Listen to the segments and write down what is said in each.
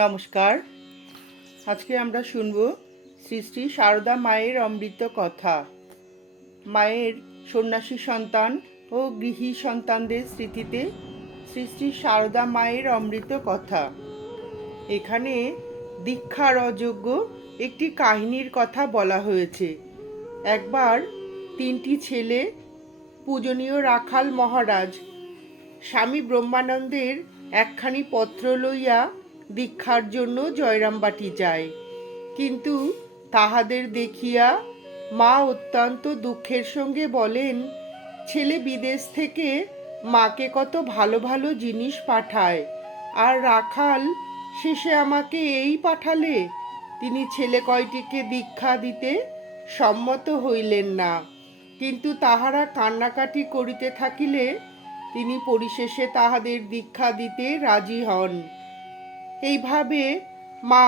নমস্কার। আজকে আমরা শুনব শ্রী শ্রী সারদা মায়ের অমৃত কথা। মায়ের সন্ন্যাসী সন্তান ও গৃহী সন্তানদের স্মৃতিতে শ্রী শ্রী সারদা মায়ের অমৃত কথা। এখানে দীক্ষার অযোগ্য একটি কাহিনীর কথা বলা হয়েছে। একবার তিনটি ছেলে পূজনীয় রাখাল মহারাজ স্বামী ব্রহ্মানন্দের একখানি পত্র লইয়া দীক্ষার জন্য জয়রামবাটি যায়। কিন্তু তাহাদের দেখিয়া মা অত্যন্ত দুঃখের সঙ্গে বলেন, ছেলে বিদেশ থেকে মাকে কত ভালো ভালো জিনিস পাঠায়, আর রাখাল শেষে আমাকে এই পাঠালে? তিনি ছেলে কয়টিকে দীক্ষা দিতে সম্মত হইলেন না। কিন্তু তাহারা কান্নাকাটি করিতে থাকিলে তিনি পরিশেষে তাহাদের দীক্ষা দিতে রাজি হন। এইভাবে মা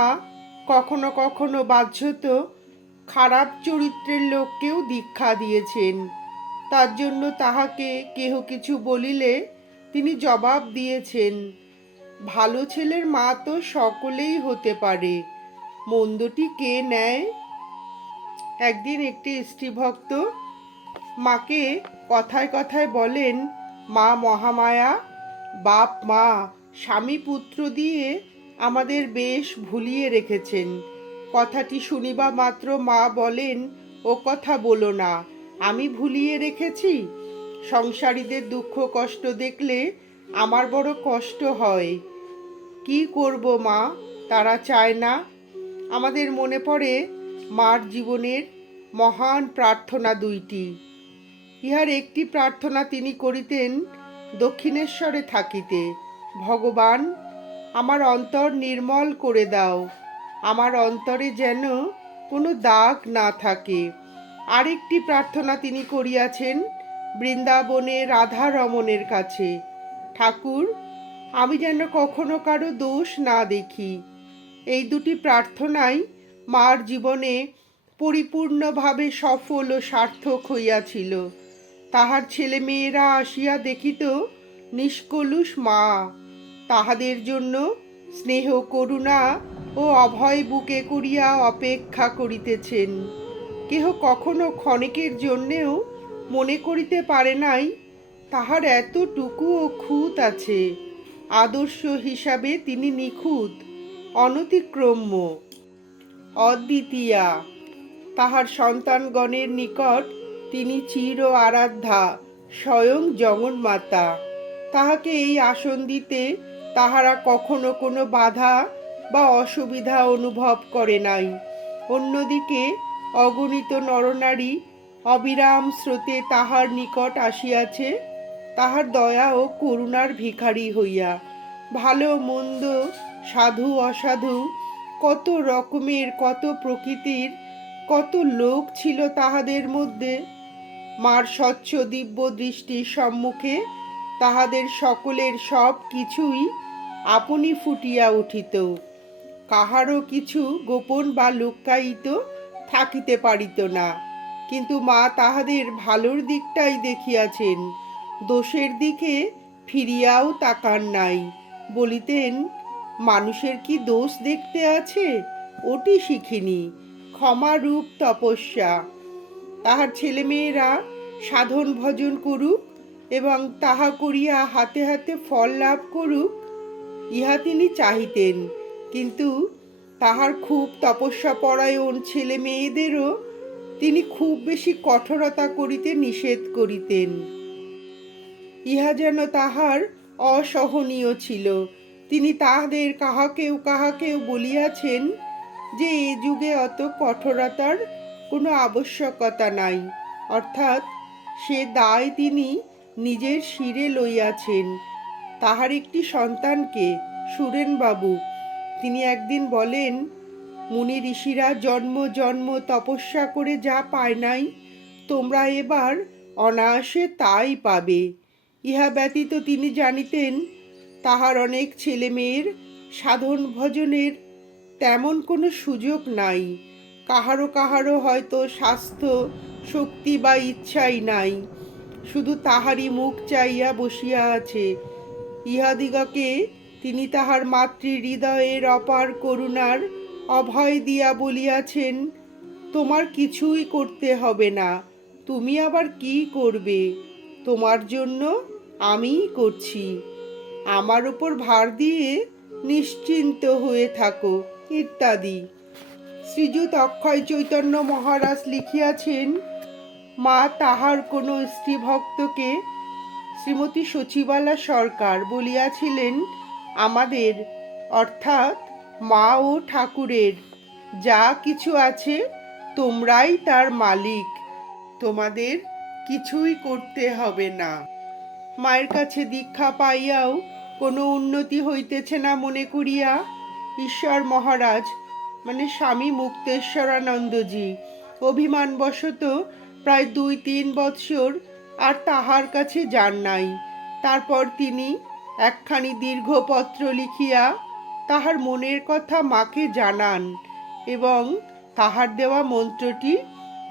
কখনো কখনো বাধ্যত খারাপ চরিত্রের লোককেও দীক্ষা দিয়েছেন। তার জন্য তাহাকে কেহ কিছু বলিলে তিনি জবাব দিয়েছেন, ভালো ছেলের মা তো সকলেই হতে পারে। মন্দটি কে নেয়? একদিন একটি স্ত্রীভক্ত মাকে কথায় কথায় বলেন, মা মহামায়া, বাপ মা, স্বামী পুত্র দিয়ে আমাদের বেশ ভুলিয়ে রেখেছেন। কথাটি শুনিবা মাত্র মা বলেন, ও কথা বলো না, আমি ভুলিয়ে রেখেছি? সংসারীদের দুঃখ কষ্ট দেখলে আমার বড় কষ্ট হয়। কি করব মা? তারা চায় না। আমাদের মনে পড়ে মার জীবনের মহান প্রার্থনা দুইটি। ইহার একটি প্রার্থনা তিনি করিতেন দক্ষিণেশ্বরে থাকিতে। ভগবান আমার অন্তর নির্মল করে দাও। আমার অন্তরে যেন কোনো দাগ না থাকে। আরেকটি প্রার্থনা তিনি করিয়াছেন বৃন্দাবনে রাধা রমণের কাছে। ঠাকুর, আমি যেন কখনো কারও দোষ না দেখি। এই দুটি প্রার্থনাই মার জীবনে পরিপূর্ণভাবে সফল ও সার্থক হইয়াছিল। তাহার ছেলে মেয়েরা আসিয়া দেখিত নিষ্কলুষ মা। তাহাদের জন্য স্নেহ, করুণা ও অভয় বুকে করিয়া অপেক্ষা করিতেছেন। কেহ কখনো ক্ষণিকের জন্যেও মনে করিতে পারে নাই, তাহার এতটুকুও খুঁত আছে। আদর্শ হিসাবে তিনি নিখুঁত, অনতিক্রম্য। অদ্বিতীয়া, তাহার সন্তানগণের নিকট তিনি চির আরাধ্যা, স্বয়ং জগন্মাতা। তাহাকে এই আসন দিতে তাহারা কখনো কোনো বাধা বা অসুবিধা অনুভব করে নাই। অন্যদিকে অগণিত নরনারী অবিরাম স্রোতে তাহার নিকট আসিয়াছে, তাহার দয়া ও করুণার ভিখারি হইয়া। ভালো মন্দ, সাধু, অসাধু, কত রকমের, কত প্রকৃতির, কত লোক ছিল তাহাদের মধ্যে। মার স্বচ্ছ দিব্য দৃষ্টির সম্মুখে তাহাদের সকলের সব কিছুই আপনি ফুটিয়া উঠিত। কাহারও কিছু গোপন বা লুক্কায়িত থাকিতে পারিত না। কিন্তু মা তাহাদের ভালোর দিকটাই দেখিয়াছেন। দোষের দিকে ফিরিয়াও তাকান নাই। বলিতেন, মানুষের কি দোষ দেখতে আছে? ওটি শিখিনি। ক্ষমারূপ তপস্যা। তাহার ছেলেমেয়েরা সাধন ভজন করুক এবং তাহা করিয়া হাতে হাতে ফল লাভ করুক ইহা তিনি চাহিতেন। কিন্তু তাহার খুব তপস্যা পরায়ণ ছেলে মেয়েদেরও তিনি খুব বেশি কঠোরতা করিতে নিষেধ করিতেন। ইহা যেন তাহার অসহনীয় ছিল। তিনি তাহাদের কাহাকেও কাহাকেও বলিয়াছেন যে, এ যুগে অত কঠোরতার কোনো আবশ্যকতা নাই। অর্থাৎ সে দায় তিনি নিজের শিরে লইয়াছেন। তাহার একটি সন্তানকে সুরেনবাবু। তিনি একদিন বলেন, মুনি ঋষিরা জন্ম জন্ম তপস্যা করে যা পায় নাই, তোমরা এবার অনায়াসে তাই পাবে। ইহা ব্যতীত তিনি জানিতেন, তাহার অনেক ছেলে মেয়ের সাধন ভজনের তেমন কোনো সুযোগ নাই। কাহারো কাহারো হয়তো স্বাস্থ্য, শক্তি বা ইচ্ছাই নাই। শুধু তাহারই মুখ চাইয়া বসিয়া আছে। ইহাদিগকে তিনি তাহার মাতৃ হৃদয়ের অপার করুণার অভয় দিয়া বলিয়াছেন, তোমার কিছুই করতে হবে না, তুমি আবার কি করবে? তোমার জন্য আমিই করছি। আমার উপর ভার দিয়ে নিশ্চিন্ত হয়ে থাকো, ইত্যাদি। শ্রীযুত অক্ষয় চৈতন্য মহারাজ লিখিয়াছেন, মা তাহার কোনো স্ত্রী ভক্তকে শ্রীমতী সচিবালা সরকার বলিয়াছিলেন, আমাদের, অর্থাৎ মা ও ঠাকুরের যা কিছু আছে, তোমরাই তার মালিক। তোমাদের কিছুই করতে হবে না। মায়ের কাছে দীক্ষা পাইয়াও কোনো উন্নতি হইতেছে না মনে করিয়া ঈশ্বর মহারাজ মানে স্বামী মুক্তেশ্বরানন্দজি, অভিমানবশত প্রায় দুই তিন বৎসর আর তাহার কাছে যান নাই। তারপর তিনি একখানি দীর্ঘ পত্র লিখিয়া তাহার মনের কথা মাকে জানান এবং তাহার দেওয়া মন্ত্রটি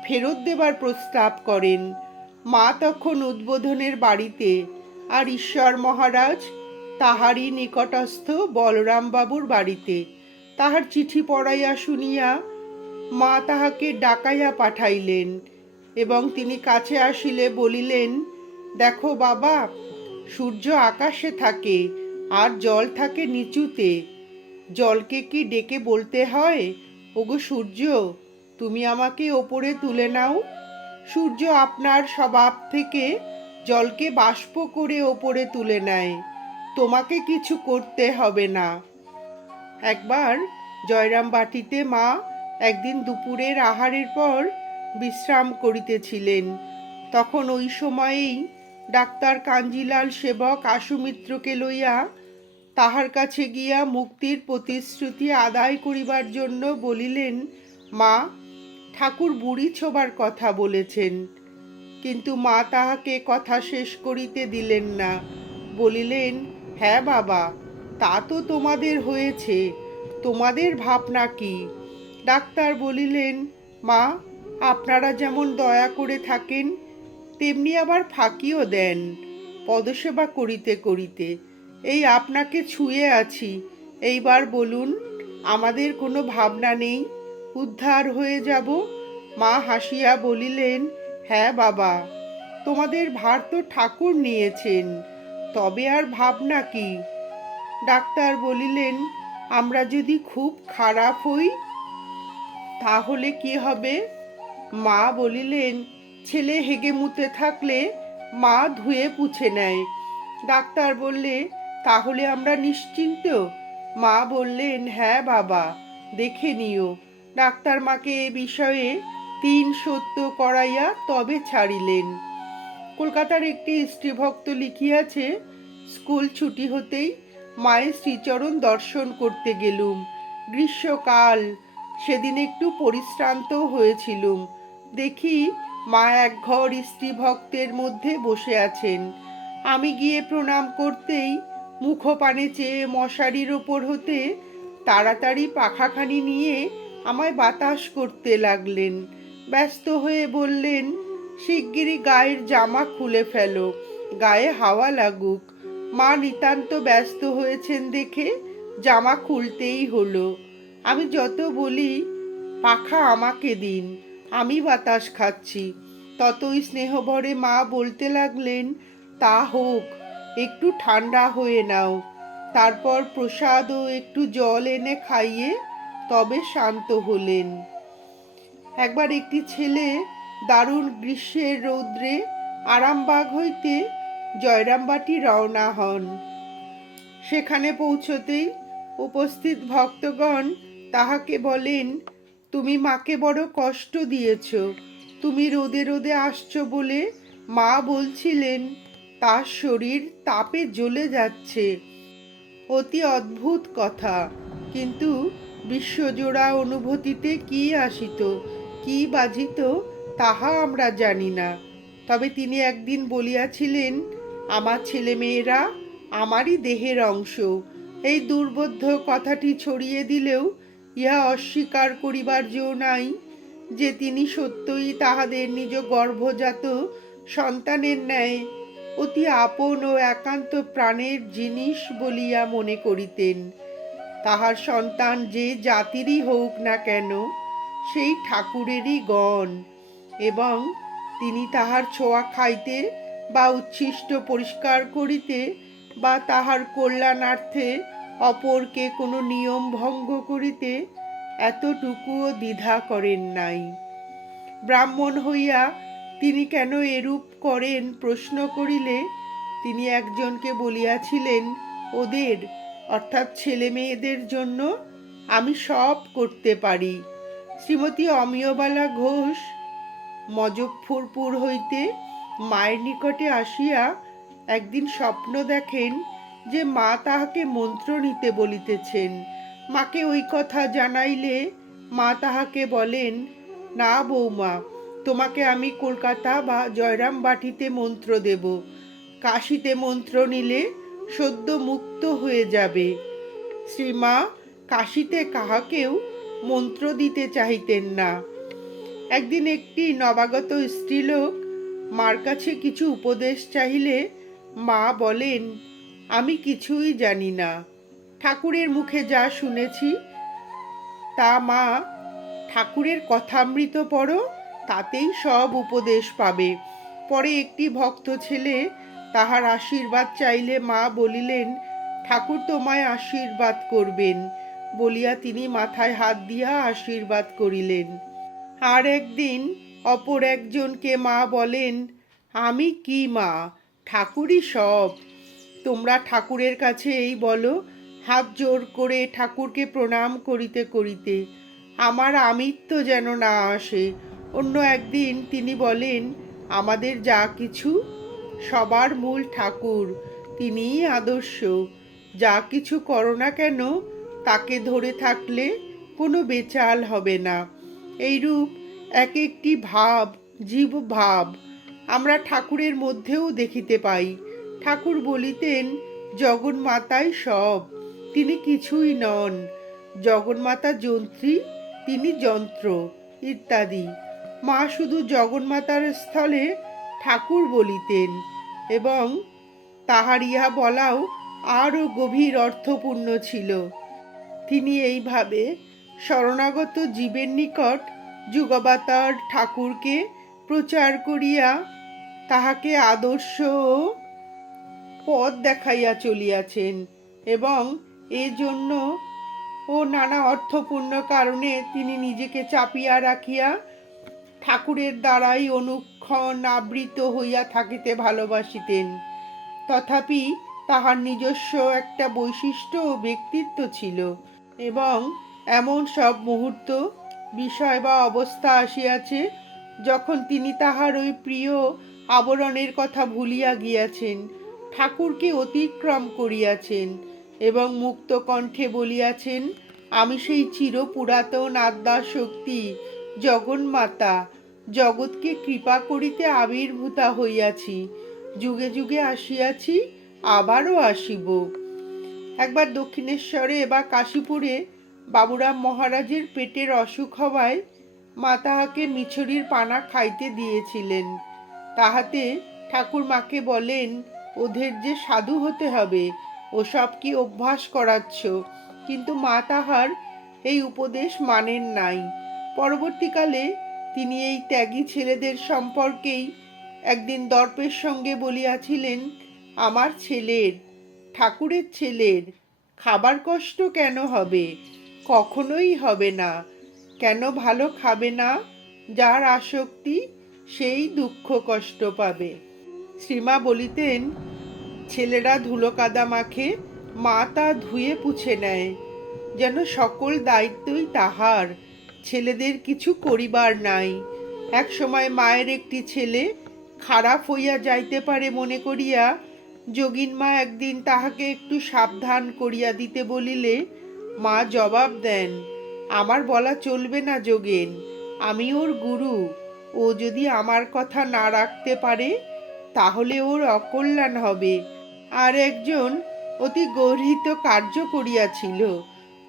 ফেরত দেবার প্রস্তাব করেন। মা তখন উদ্বোধনের বাড়িতে আর ঈশ্বর মহারাজ তাহারই নিকটস্থ বলরামবাবুর বাড়িতে তাহার চিঠি পড়াইয়া শুনিয়া মা তাহাকে ডাকাইয়া পাঠাইলেন। এবং তিনি কাছে আসিলে বলিলেন, দেখো বাবা, সূর্য আকাশে থাকে আর জল থাকে নিচুতে। জলকে কি ডেকে বলতে হয়, ওগো সূর্য, তুমি আমাকে ওপরে তুলে নাও। সূর্য আপনার স্বভাব থেকে জলকে বাষ্প করে ওপরে তুলে নেয়, তোমাকে কিছু করতে হবে না। একবার জয়রাম বাটিতে মা একদিন দুপুরের আহারের পর বিশ্রাম করিতেছিলেন। তখন ওই সময়েই ডাক্তার কাঞ্জিলাল সেবক আশুমিত্রকে লইয়া তাহার কাছে গিয়া মুক্তির প্রতিশ্রুতি আদায় করিবার জন্য বলিলেন, মা, ঠাকুর বুড়ি ছোবার কথা বলেছেন, কিন্তু মা তাহাকে কথা শেষ করিতে দিলেন না। বলিলেন হ্যাঁ বাবা, তা তো তোমাদের হয়েছে, তোমাদের ভাবনা কি? ডাক্তার বলিলেন, মা আপনারা যেমন দয়া করে থাকেন, তেমনি আবার ফাঁকিও দেন পদসেবা করিতে করিতে। এই আপনাকে ছুঁয়ে আছি। এইবার বলুন, আমাদের কোনো ভাবনা নেই? উদ্ধার হয়ে যাব? মা হাসিয়া বলিলেন হ্যাঁ বাবা, তোমাদের ভার তো ঠাকুর নিয়েছেন, তবে আর ভাবনা কি? ডাক্তার বলিলেন, আমরা যদি খুব খারাপ হই, তাহলে কি হবে? মা বলিলেন, ছেলে হেগে মুতে থাকলে মা ধুয়ে পুছে নেয়। ডাক্তার বললে, তাহলে আমরা নিশ্চিন্ত। মা বললেন হ্যাঁ বাবা, দেখে নিও। ডাক্তার মাকে এ বিষয়ে তিন সত্য করাইয়া তবে ছাড়িলেন। কলকাতার একটি স্ত্রীভক্ত লিখিয়াছে, স্কুল ছুটি হতেই মায়ের শ্রীচরণ দর্শন করতে গেলুম। গ্রীষ্মকাল, সেদিন একটু পরিশ্রান্ত হয়েছিলুম। দেখি মা এক ঘর স্ত্রী ভক্তের মধ্যে বসে আছেন। আমি গিয়ে প্রণাম করতেই মুখপানে চেয়ে মশারির ওপর হতে তাড়াতাড়ি পাখাখানি নিয়ে আমায় বাতাস করতে লাগলেন। ব্যস্ত হয়ে বললেন, শিগগিরই গায়ের জামা খুলে ফেলো, গায়ে হাওয়া লাগুক। মা নিতান্ত ব্যস্ত হয়েছেন দেখে জামা খুলতেই হলো। আমি যত বলি, পাখা আমাকে দিন। আমি বাতাস খাচ্ছি। ততই স্নেহভরে মা বলতে লাগলেন, তা হোক, একটু ঠান্ডা হয়ে নাও। তারপর প্রসাদ ও একটু জল এনে খাইয়ে তবে শান্ত হলেন। একবার একটি ছেলে দারুণ গ্রীষ্মের রৌদ্রে আরামবাগ হইতে জয়রামবাটি রওনা হন। সেখানে পৌঁছতেই উপস্থিত ভক্তগণ তাহাকে বলেন তুমি মাকে বড় কষ্ট দিয়েছ। তুমি রোদে রোদে আসছো বলে মা বলছিলেন তার শরীর তাপে জ্বলে যাচ্ছে। অতি অদ্ভুত কথা। কিন্তু বিশ্বজোড়া অনুভূতিতে কি আসিত, কি বাজিত, তাহা আমরা জানি না। তবে তিনি একদিন বলিয়াছিলেন, আমার ছেলেমেয়েরা আমারই দেহের অংশ। এই দুর্বোধ্য কথাটি ছড়িয়ে দিলেও ইহা অস্বীকার করিবার জো নাই যে তিনি সত্যই তাহাদের নিজ গর্ভজাত সন্তানের ন্যায় অতি আপন ও একান্ত প্রাণের জিনিস বলিয়া মনে করিতেন। তাহার সন্তান যে জাতিরই হোক না কেন, সেই ঠাকুরেরই গণ এবং তিনি তাহার ছোঁয়া খাইতে বা উচ্ছিষ্ট পরিষ্কার করিতে বা তাহার কল্যাণার্থে অপরকে কোনো নিয়ম ভঙ্গ করিতে এতটুকুও দ্বিধা করেন নাই। ব্রাহ্মণ হইয়া তিনি কেন এরূপ করেন প্রশ্ন করিলে তিনি একজনকে বলিয়াছিলেন, ওদের, অর্থাৎ ছেলে মেয়েদের জন্য আমি সব করতে পারি। শ্রীমতী অমিয়বালা ঘোষ মজফরপুর হইতে মায়ের নিকটে আসিয়া একদিন স্বপ্ন দেখেন যে মা তাহাকে মন্ত্র নিতে বলিতেছেন। মাকে ওই কথা জানাইলে মা তাহাকে বলেন, না বৌমা, তোমাকে আমি কলকাতা বা জয়রাম বাটিতে মন্ত্র দেব। কাশিতে মন্ত্র নিলে সদ্য মুক্ত হয়ে যাবে। শ্রীমা কাশিতে কাহাকেও মন্ত্র দিতে চাহিতেন না একদিন একটি নবাগত স্ত্রীলোক মার কাছে কিছু উপদেশ চাহিলে মা বলেন আমি কিছুই জানি না। ঠাকুরের মুখে যা শুনেছি, তা মা ঠাকুরের কথামৃত পড়ো, তাতেই সব উপদেশ পাবে। পরে একটি ভক্ত ছেলে তাহার আশীর্বাদ চাইলে মা বলিলেন, ঠাকুর তোমায় আশীর্বাদ করবেন। বলিয়া তিনি মাথায় হাত দিয়া আশীর্বাদ করিলেন। আর একদিন অপর একজনকে মা বলেন, আমি কি মা? ঠাকুরই সব। তোমরা ঠাকুরের কাছে এই বলো, হাত জোর করে ঠাকুরকে প্রণাম করিতে করিতে। আমার আমিত্ব যেন না আসে। অন্য একদিন তিনি বলেন, আমাদের যা কিছু, সবার মূল ঠাকুর, তিনিই আদর্শ। যা কিছু করো না কেন, তাকে ধরে থাকলে কোনো বেচাল হবে না। এইরূপ এক একটি ভাব জীব ভাব আমরা ঠাকুরের মধ্যেও দেখিতে পাই। ঠাকুর বলিতেন, জগন্মাতাই সব, তিনি কিছুই নন। জগন্মাতা যন্ত্রী, তিনি যন্ত্র, ইত্যাদি। মা শুধু জগন্মাতার স্থলে ঠাকুর বলিতেন এবং তাহার ইহা বলাও আরও গভীর অর্থপূর্ণ ছিল। তিনি এইভাবে শরণাগত জীবের নিকট যুগবাতার ঠাকুরকে প্রচার করিয়া তাহাকে আদর্শ ও পথ দেখাইয়া চলিয়াছেন এবং এজন্য ও নানা অর্থপূর্ণ কারণে তিনি নিজেকে চাপিয়া রাখিয়া ঠাকুরের দ্বারাই অনুক্ষণ আবৃত হইয়া থাকিতে ভালোবাসিতেন। তথাপি তাহার নিজস্ব একটা বৈশিষ্ট্য ও ব্যক্তিত্ব ছিল এবং এমন সব মুহূর্ত, বিষয় বা অবস্থা আসিয়াছে যখন তিনি তাহার ওই প্রিয় আবরণের কথা ভুলিয়া গিয়াছেন। ঠাকুরকে অতিক্রম করিয়াছেন এবং মুক্ত কণ্ঠে বলিয়াছেন, আমি সেই চির পুরাতন আদ্যা শক্তি জগন্মাতা, জগৎকে কৃপা করিতে আবির্ভূতা হইয়াছি। যুগে যুগে আসিয়াছি, আবারও আসিব। একবার দক্ষিণেশ্বরে বা কাশীপুরে বাবুরাম মহারাজের পেটের অসুখ হওয়ায় মা তাহাকে মিছরির পানা খাইতে দিয়েছিলেন। তাহাতে ঠাকুর মাকে বলেন ওদের যে সাধু হতে হবে, ওসব কি অভ্যাস করাচ্ছ? কিন্তু মা তাহার এই উপদেশ মানেন নাই। পরবর্তীকালে তিনি এই ত্যাগী ছেলেদের সম্পর্কেই একদিন দর্পের সঙ্গে বলিয়াছিলেন, আমার ছেলের, ঠাকুরের ছেলের খাবার কষ্ট কেন হবে? কখনোই হবে না। কেন ভালো খাবে না? যার আসক্তি সেই দুঃখ কষ্ট পাবে। শ্রীমা বলিতেন, ছেলেরা ধুলো কাদা মাখে, মা তা ধুয়ে পুছে নেয়। যেন সকল দায়িত্বই তাহার, ছেলেদের কিছু করিবার নাই। এক সময় মায়ের একটি ছেলে খারাপ হইয়া যাইতে পারে মনে করিয়া, যোগিন মা একদিন তাহাকে একটু সাবধান করিয়া দিতে বলিলে, মা জবাব দেন, আমার বলা চলবে না যোগেন, আমি ওর গুরু, ও যদি আমার কথা না রাখতে পারে তাহলে ওর অকল্যাণ হবে। আর একজন অতি গর্হিত কার্য করিয়াছিল,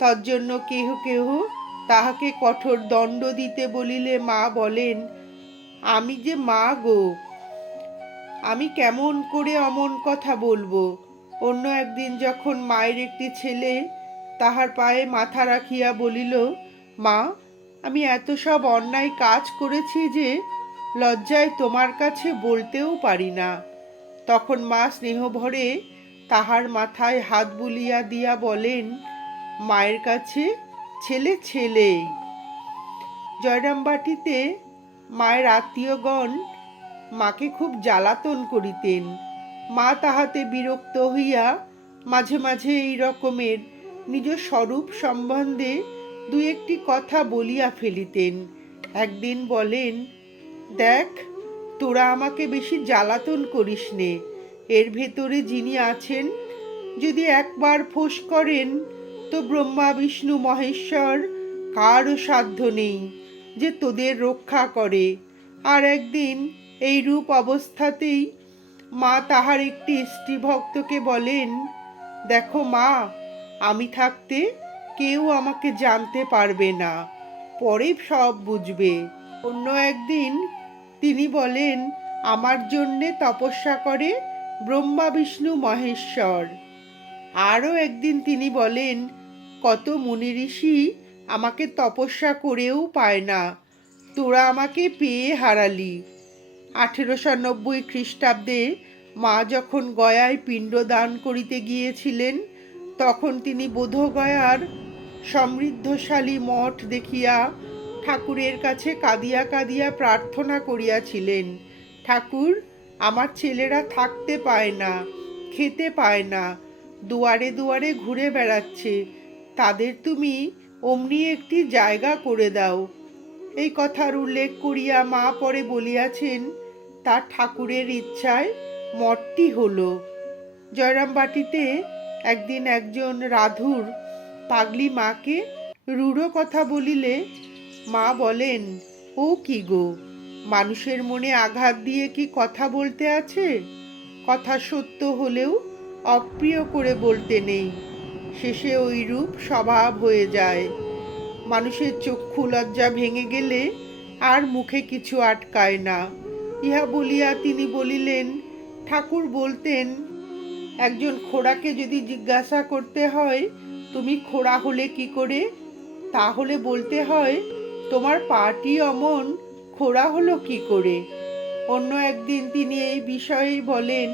তজ্জন্য কেহ কেহ তাহাকে কঠোর দণ্ড দিতে বলিলে মা বলেন, আমি যে মা গো, আমি কেমন করে অমন কথা বলব? অন্য একদিন যখন মায়ের একটি ছেলে তাহার পায়ে মাথা রাখিয়া বলিল, মা, আমি এত সব অন্যায় কাজ করেছি যে লজ্জায় তোমার কাছে বলতেও পারি না। তখন মা স্নেহভরে তাহার মাথায় হাত বুলিয়া দিয়া বলেন, মায়ের কাছে ছেলে ছেলেই জয়রামবাটিতে মায়ের আত্মীয়গণ মাকে খুব জ্বালাতন করিতেন। মা তাহাতে বিরক্ত হইয়া মাঝে মাঝে এই রকমের নিজ স্বরূপ সম্বন্ধে দু একটি কথা বলিয়া ফেলিতেন। একদিন বলেন দেখ, তোরা আমাকে বেশি জ্বালাতন করিস নে। এর ভেতরে যিনি আছেন, যদি একবার ফোঁস করেন, তো ব্রহ্মা, বিষ্ণু, মহেশ্বর কারও সাধ্য নেই যে তোদের রক্ষা করে। আর একদিন এই রূপ অবস্থাতেই মা তাহার একটি স্ত্রী ভক্তকে বলেন, দেখো মা, আমি থাকতে কেউ আমাকে জানতে পারবে না, পরে সব বুঝবে। অন্য একদিন তিনি বলেন, আমার জন্যে তপস্যা করে ব্রহ্মা, বিষ্ণু, মহেশ্বর। আরও একদিন তিনি বলেন, কত মুনি ঋষি আমাকে তপস্যা করেও পায় না। তোরা আমাকে পেয়ে হারালি। আঠেরোশো নব্বই খ্রিস্টাব্দে মা যখন গয়ায় পিণ্ডদান করিতে গিয়েছিলেন, তখন তিনি বোধগয়ার সমৃদ্ধশালী মঠ দেখিয়া ঠাকুরের কাছে কাঁদিয়া কাঁদিয়া প্রার্থনা করিয়াছিলেন, ঠাকুর, আমার ছেলেরা থাকতে পায় না, খেতে পায় না, দুয়ারে দুয়ারে ঘুরে বেড়াচ্ছে, তাদের তুমি অমনি একটি জায়গা করে দাও। এই কথার উল্লেখ করিয়া মা পরে বলিয়াছেন তার ঠাকুরের ইচ্ছায় মঠটি হলো। জয়রামবাটিতে একদিন একজন রাধুর পাগলি মাকে রূঢ় কথা বলিলে মা বলেন, ও কি গো, মানুষের মনে আঘাত দিয়ে কি কথা বলতে আছে? কথা সত্য হলেও অপ্রিয় করে বলতে নেই। শেষে ওই রূপ স্বভাব হয়ে যায়। মানুষের চক্ষু লজ্জা ভেঙে গেলে আর মুখে কিছু আটকায় না। ইহা বলিয়া তিনি বলিলেন, ঠাকুর বলতেন, একজন খোড়াকে যদি জিজ্ঞাসা করতে হয়, তুমি খোড়া হলে কি করে? তাহলে বলতে হয় তোমার পাটি অমন, খোড়া হলো কি করে? অন্য একদিন তিনি এই বিষয়েই বলেন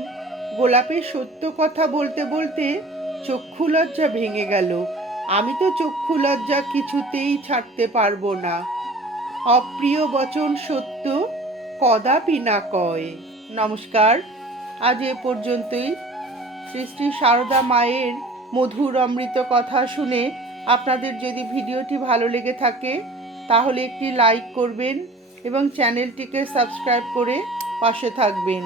গোলাপের সত্য কথা বলতে বলতে চক্ষু লজ্জা ভেঙে গেল। আমি তো চক্ষু লজ্জা কিছুতেই ছাড়তে পারব না। অপ্রিয় বচন সত্য, কদাপি না কয়। নমস্কার, আজ এ পর্যন্তই। শ্রী শ্রী সারদা মায়ের মধুর অমৃত কথা শুনে আপনাদের যদি ভিডিওটি ভালো লেগে থাকে তাহলে একটি লাইক করবেন এবং চ্যানেলটিকে সাবস্ক্রাইব করে পাশে থাকবেন।